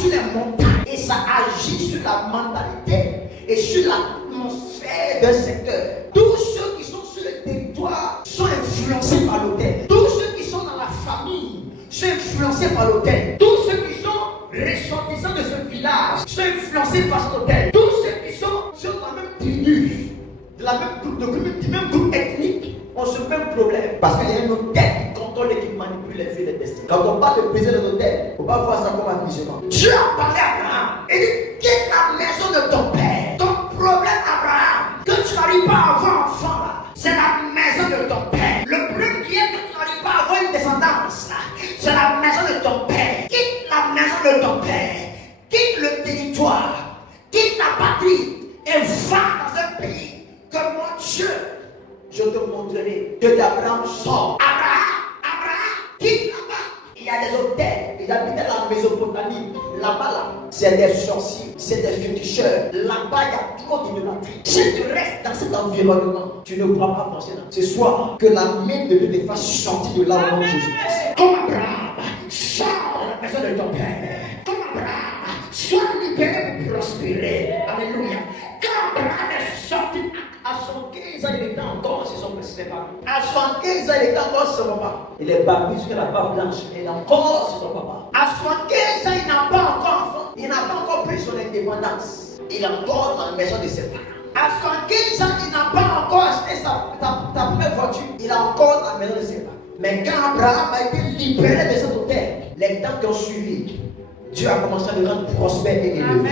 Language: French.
sur les montagnes et ça agit sur la mentalité et sur l'atmosphère d'un secteur. Tous ceux qui sont sur le territoire sont influencés par l'autel. Tous ceux qui sont dans la famille sont influencés par l'autel. Tous ceux qui sont ressortissants de ce village sont influencés par cet autel. Tous ceux qui sont sur la même tribu, du même groupe ethnique, ont ce même problème. Parce qu'il y a un autel qui contrôle et qui manipule les vies et les destinées. Quand on parle de briser le autel, il ne faut pas voir ça comme un amusement. Dieu a parlé à Abraham et dit quitte la maison de ton père. Ton problème, Abraham, que tu n'arrives pas à avoir enfant là, c'est la maison de ton père. Le problème qui est que tu n'arrives pas à avoir une descendance là, c'est la maison de ton père. Quitte la maison de ton père, quitte le territoire, quitte la patrie et va dans un pays que mon Dieu, je te montrerai. Dieu d'Abraham sort. Abraham, quitte là-bas. Il y a des hôtels. Ils habitaient la Mésopotamie. Là-bas, là, c'est des sorciers, c'est des féticheurs. Là-bas, il y a trop d'idolâtrie. Si tu restes dans cet environnement, tu ne pourras pas penser là. Ce soir, que la main de Dieu te fasse sortir de là où Jésus. Comme Abraham, sors de la maison de ton père. Comme Abraham, sois libéré pour prospérer. Alléluia. Quand Abraham est sorti à 75 ans, il était encore chez son papa. À 75 ans, il était encore chez son papa. Il est barbu jusqu'à la barbe blanche. Il est encore chez son papa. À 75 ans, il n'a pas encore enfant. Il n'a pas encore pris son indépendance. Il est encore dans la maison de ses parents. À 75 ans, il n'a pas encore acheté sa première voiture. Il est encore dans la maison de ses parents. Mais quand Abraham a été libéré de cet hôtel, les temps qui ont suivi, Dieu a commencé à le rendre prospère et élevé.